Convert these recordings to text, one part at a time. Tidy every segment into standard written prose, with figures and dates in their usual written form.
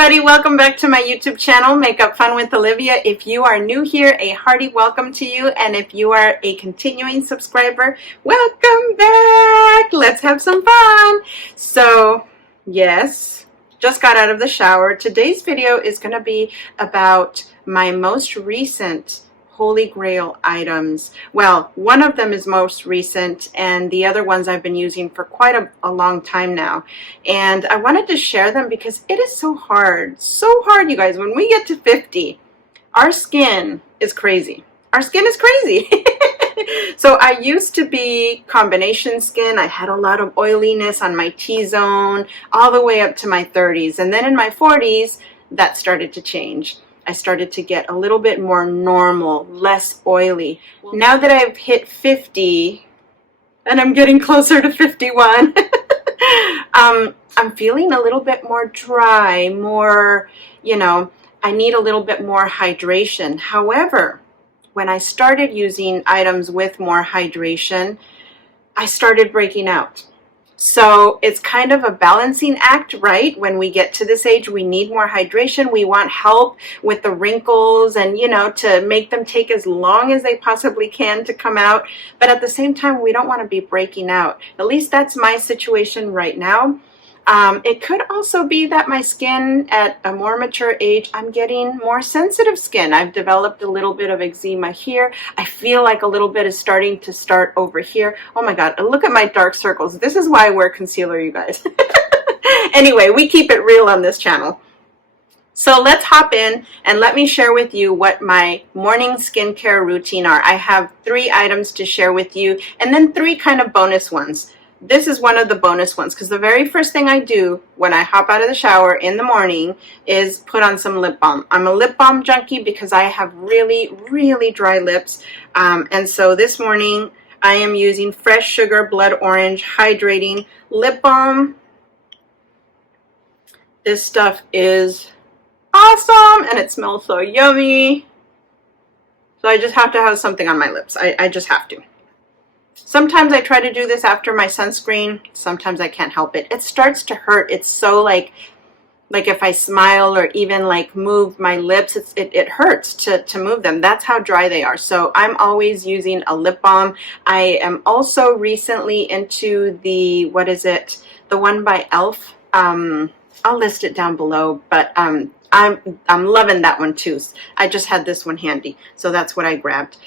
everybody, welcome back to my YouTube channel, Makeup Fun with Olivia. If you are new here, a hearty welcome to you, and if you are a continuing subscriber, welcome back. Let's have some fun. So, yes, just got out of the shower. Today's video is going to be about my most recent Holy Grail items. Well, one of them is most recent and the other ones I've been using for quite a long time now. And I wanted to share them because it is so hard, you guys. When we get to 50, our skin is crazy. Our skin is crazy. So I used to be combination skin. I had a lot of oiliness on my T-zone all the way up to my 30s. And then in my 40s, that started to change. I started to get a little bit more normal, less oily. Now that I've hit 50, and I'm getting closer to 51, I'm feeling a little bit more dry, more, I need a little bit more hydration. However, when I started using items with more hydration, I started breaking out. So it's kind of a balancing act, right? When we get to this age, we need more hydration. We want help with the wrinkles and, to make them take as long as they possibly can to come out. But at the same time, we don't want to be breaking out. At least that's my situation right now. It could also be that my skin at a more mature age, I'm getting more sensitive skin. I've developed a little bit of eczema here. I feel like a little bit is starting to start over here. Oh my God, look at my dark circles. This is why I wear concealer, you guys. Anyway, we keep it real on this channel. So let's hop in and let me share with you what my morning skincare routine are. I have 3 items to share with you and then 3 kind of bonus ones. This is one of the bonus ones because the very first thing I do when I hop out of the shower in the morning is put on some lip balm. I'm a lip balm junkie because I have really, really dry lips. And so this morning I am using Fresh Sugar Blood Orange Hydrating Lip Balm. This stuff is awesome and it smells so yummy. So I just have to have something on my lips. I just have to. Sometimes I try to do this after my sunscreen. Sometimes I can't help it. It starts to hurt. It's so like if I smile or even like move my lips, it hurts to move them. That's how dry they are. So I'm always using a lip balm. I am also recently into the, the one by e.l.f. I'll list it down below, but I'm loving that one too. I just had this one handy, so that's what I grabbed.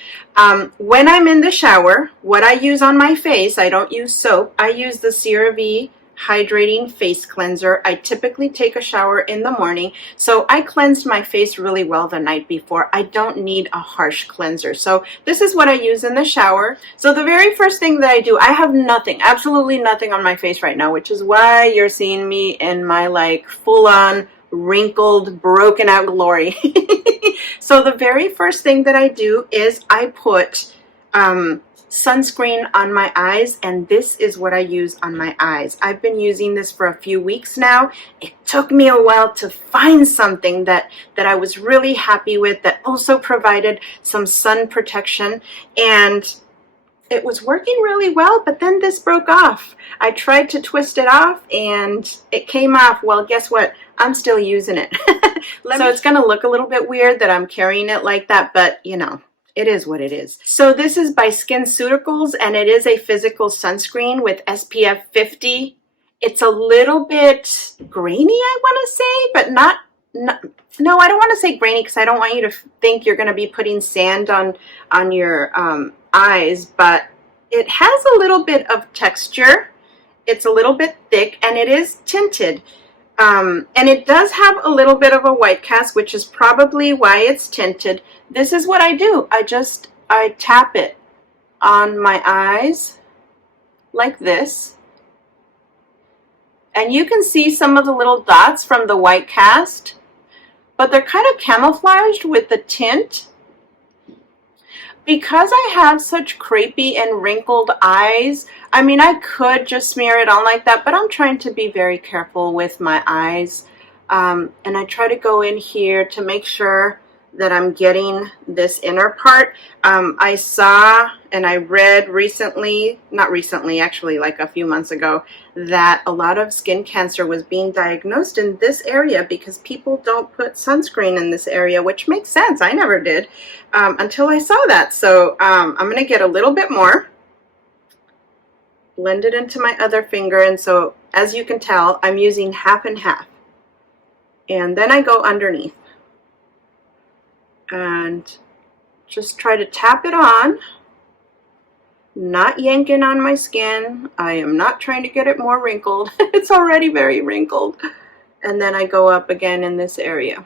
When I'm in the shower, what I use on my face, I don't use soap. I use the CeraVe Hydrating Face Cleanser. I typically take a shower in the morning, so I cleansed my face really well the night before. I don't need a harsh cleanser. So this is what I use in the shower. So the very first thing that I do, I have nothing, absolutely nothing on my face right now, which is why you're seeing me in my like full-on wrinkled, broken out glory. So the very first thing that I do is I put sunscreen on my eyes, and this is what I use on my eyes. I've been using this for a few weeks now. It took me a while to find something that I was really happy with, that also provided some sun protection, and it was working really well, but then this broke off. I tried to twist it off and it came off. Well, guess what? I'm still using it. So it's going to look a little bit weird that I'm carrying it like that, but it is what it is. So this is by Skinceuticals, and it is a physical sunscreen with SPF 50. It's a little bit grainy, I want to say, but no, I don't want to say grainy because I don't want you to think you're going to be putting sand on your eyes, but it has a little bit of texture. It's a little bit thick, and it is tinted. And it does have a little bit of a white cast, which is probably why it's tinted. This is what I do. I tap it on my eyes like this. And you can see some of the little dots from the white cast, but they're kind of camouflaged with the tint. Because I have such crepey and wrinkled eyes, I mean, I could just smear it on like that, but I'm trying to be very careful with my eyes. And I try to go in here to make sure that I'm getting this inner part. I saw and I read recently, not recently, actually like a few months ago, that a lot of skin cancer was being diagnosed in this area because people don't put sunscreen in this area, which makes sense. I never did until I saw that. So I'm going to get a little bit more, blend it into my other finger, and so as you can tell, I'm using half and half. And then I go underneath and just try to tap it on, not yanking on my skin. I am not trying to get it more wrinkled. It's already very wrinkled. And then I go up again in this area.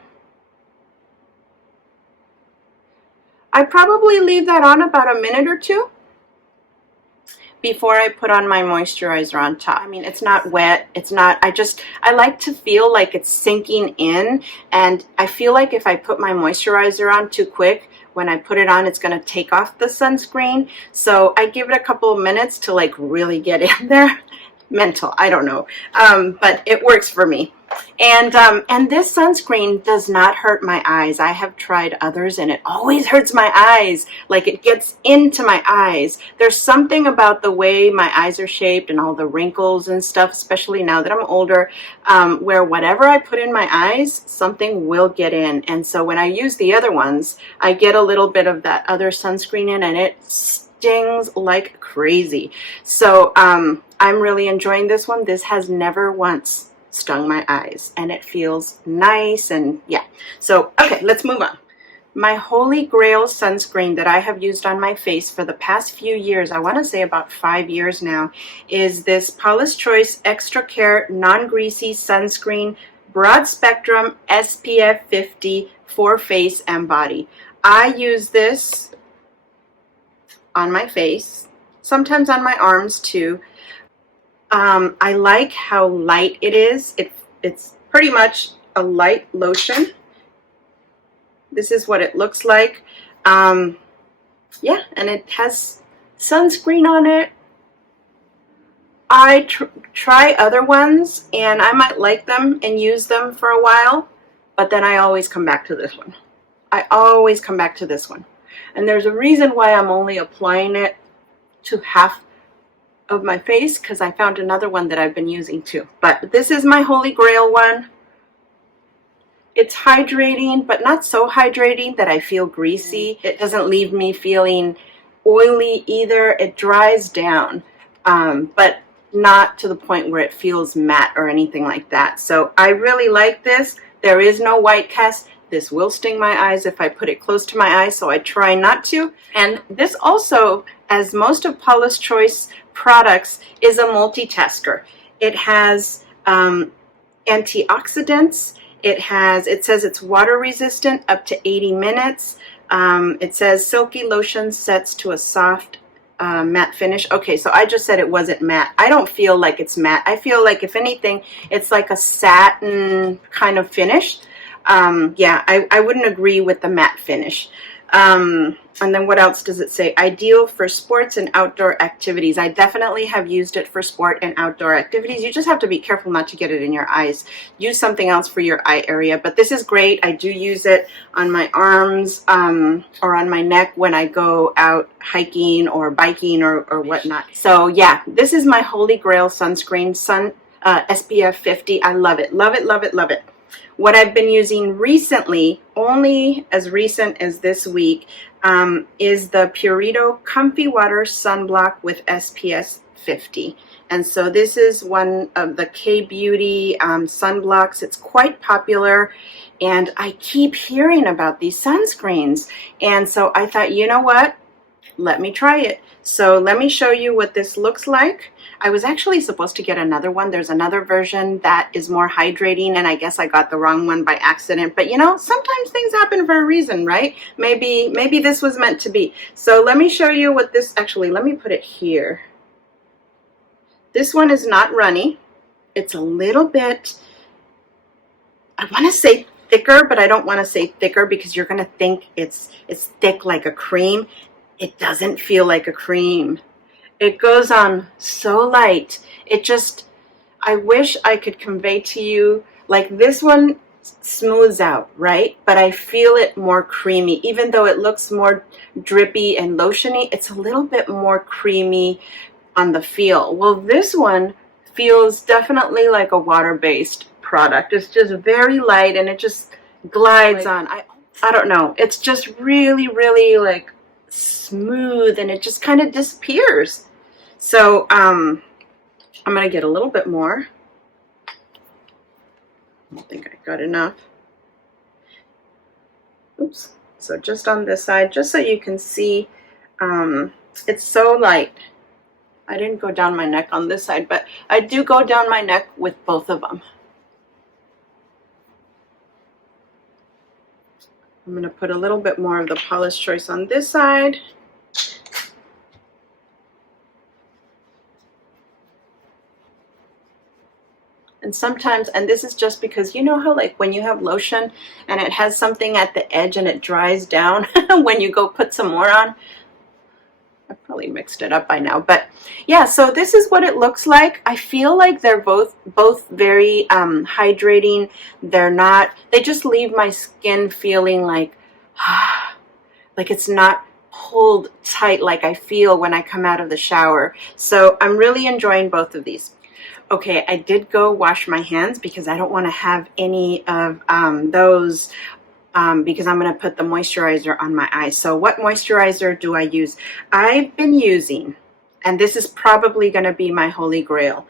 I probably leave that on about a minute or two before I put on my moisturizer on top. I mean, it's not wet, it's not, I like to feel like it's sinking in, and I feel like if I put my moisturizer on too quick, when I put it on, it's going to take off the sunscreen. So I give it a couple of minutes to like really get in there. Mental, I don't know, but it works for me. And this sunscreen does not hurt my eyes. I have tried others and it always hurts my eyes, like it gets into my eyes. There's something about the way my eyes are shaped and all the wrinkles and stuff, especially now that I'm older, where whatever I put in my eyes, something will get in. And so when I use the other ones, I get a little bit of that other sunscreen in, and it stings like crazy. So I'm really enjoying this one. This has never once stung my eyes, and it feels nice, and yeah. So okay, let's move on. My holy grail sunscreen that I have used on my face for the past few years, I want to say about 5 years now, is this Paula's Choice Extra Care Non-Greasy Sunscreen Broad Spectrum SPF 50 for face and body. I use this on my face, sometimes on my arms too. I like how light it is. It's pretty much a light lotion. This is what it looks like. Yeah, and it has sunscreen on it. I try other ones and I might like them and use them for a while, but then I always come back to this one. I always come back to this one. And there's a reason why I'm only applying it to half of my face, because I found another one that I've been using too. But this is my holy grail one. It's hydrating, but not so hydrating that I feel greasy. It doesn't leave me feeling oily either. It dries down, but not to the point where it feels matte or anything like that. So I really like this. There is no white cast. This will sting my eyes if I put it close to my eyes, so I try not to. And this also, as most of Paula's Choice products, is a multitasker. It has antioxidants. It says it's water resistant up to 80 minutes. It says silky lotion sets to a soft matte finish. Okay, so I just said it wasn't matte. I don't feel like it's matte. I feel like, if anything, it's like a satin kind of finish. Yeah, I wouldn't agree with the matte finish. And then what else does it say? Ideal for sports and outdoor activities. I definitely have used it for sport and outdoor activities. You just have to be careful not to get it in your eyes. Use something else for your eye area. But this is great. I do use it on my arms or on my neck when I go out hiking or biking or whatnot. So yeah, this is my holy grail sunscreen, SPF 50. I love it. Love it, love it, love it. What I've been using recently, only as recent as this week, is the Purito Comfy Water Sunblock with SPF 50. And so this is one of the K-Beauty sunblocks. It's quite popular, and I keep hearing about these sunscreens. And so I thought, you know what? Let me try it. So let me show you what this looks like. I was actually supposed to get another one. There's another version that is more hydrating, and I guess I got the wrong one by accident. But you know, sometimes things happen for a reason, right? Maybe this was meant to be. So let me show you what this, actually, let me put it here. This one is not runny. It's a little bit, I want to say thicker, but I don't want to say thicker because you're going to think it's thick like a cream. It doesn't feel like a cream. It goes on so light. It just, I wish I could convey to you, like this one smooths out, right? But I feel it more creamy. Even though it looks more drippy and lotiony, it's a little bit more creamy on the feel. Well, this one feels definitely like a water-based product. It's just very light and it just glides on. I don't know. It's just really, really like smooth and it just kind of disappears. So I'm gonna get a little bit more. I don't think I got enough. Oops. So just on this side, just so you can see, it's so light. I didn't go down my neck on this side, but I do go down my neck with both of them. I'm going to put a little bit more of the Paula's Choice on this side. And sometimes, and this is just because you know how like when you have lotion and it has something at the edge and it dries down when you go put some more on. I probably mixed it up by now, but yeah, so this is what it looks like. I feel like they're both very hydrating. They just leave my skin feeling like like it's not pulled tight like I feel when I come out of the shower. So I'm really enjoying both of these. Okay, I did go wash my hands because I don't want to have any of those because I'm going to put the moisturizer on my eyes. So what moisturizer do I use? I've been using, and this is probably going to be my holy grail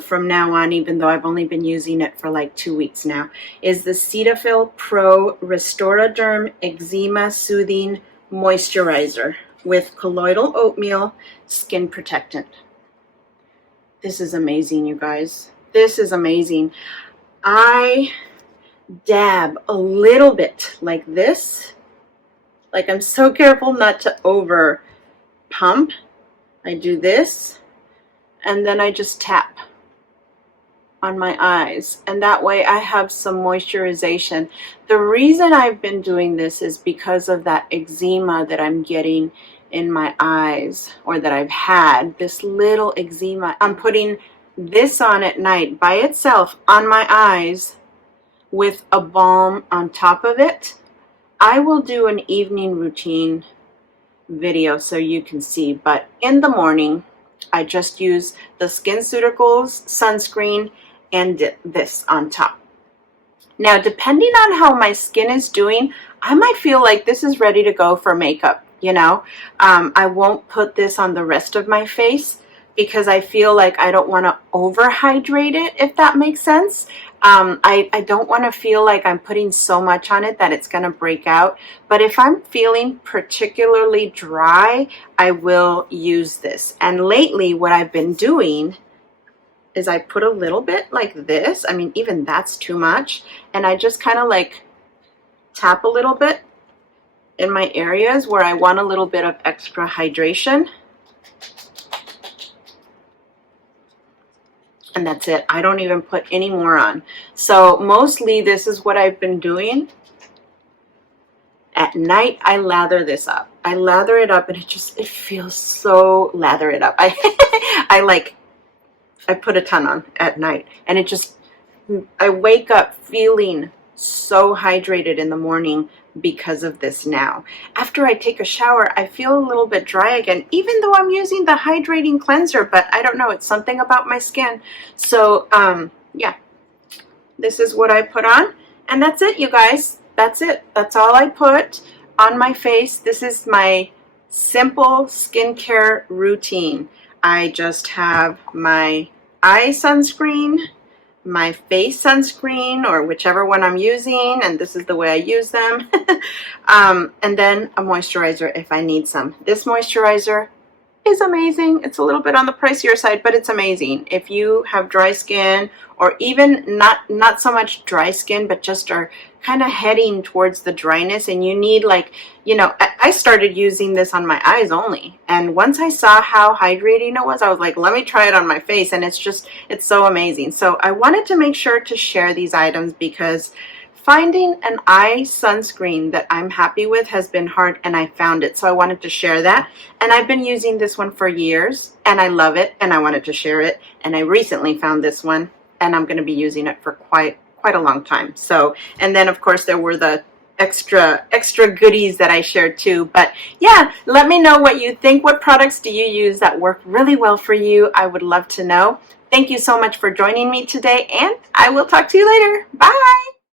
from now on, even though I've only been using it for like 2 weeks now, is the Cetaphil Pro Restoraderm Eczema Soothing Moisturizer with colloidal oatmeal skin protectant. This is amazing, you guys. This is amazing. I dab a little bit like this. Like I'm so careful not to over pump. I do this and then I just tap on my eyes, and that way I have some moisturization. The reason I've been doing this is because of that eczema that I'm getting in my eyes, or that I've had, this little eczema. I'm putting this on at night by itself on my eyes with a balm on top of it. I will do an evening routine video so you can see, but in the morning I just use the Skinceuticals sunscreen and this on top. Now, depending on how my skin is doing, I might feel like this is ready to go for makeup, you know. I won't put this on the rest of my face because I feel like I don't want to overhydrate it, if that makes sense. I don't want to feel like I'm putting so much on it that it's going to break out. But if I'm feeling particularly dry, I will use this. And lately what I've been doing is I put a little bit like this. I mean, even that's too much. And I just kind of like tap a little bit in my areas where I want a little bit of extra hydration. And that's it. I don't even put any more on. So mostly this is what I've been doing. At night, I lather this up. I lather it up and it feels so lather it up. I put a ton on at night, and I wake up feeling so hydrated in the morning because of this now. After I take a shower, I feel a little bit dry again, even though I'm using the hydrating cleanser, but I don't know, it's something about my skin. So yeah, this is what I put on, and that's it, you guys. That's it. That's all I put on my face. This is my simple skincare routine. I just have my eye sunscreen, my face sunscreen, or whichever one I'm using, and this is the way I use them. And then a moisturizer if I need some. This moisturizer is amazing. It's a little bit on the pricier side, but it's amazing. If you have dry skin, or even not so much dry skin, but just are kind of heading towards the dryness, and you need, like, you know, I started using this on my eyes only, and once I saw how hydrating it was, I was like, let me try it on my face, and it's so amazing. So I wanted to make sure to share these items because finding an eye sunscreen that I'm happy with has been hard, and I found it. So I wanted to share that, and I've been using this one for years, and I love it, and I wanted to share it, and I recently found this one, and I'm going to be using it for quite quite a long time. So, and then of course there were the extra goodies that I shared too. But yeah, let me know what you think. What products do you use that work really well for you? I would love to know. Thank you so much for joining me today, and I will talk to you later. Bye.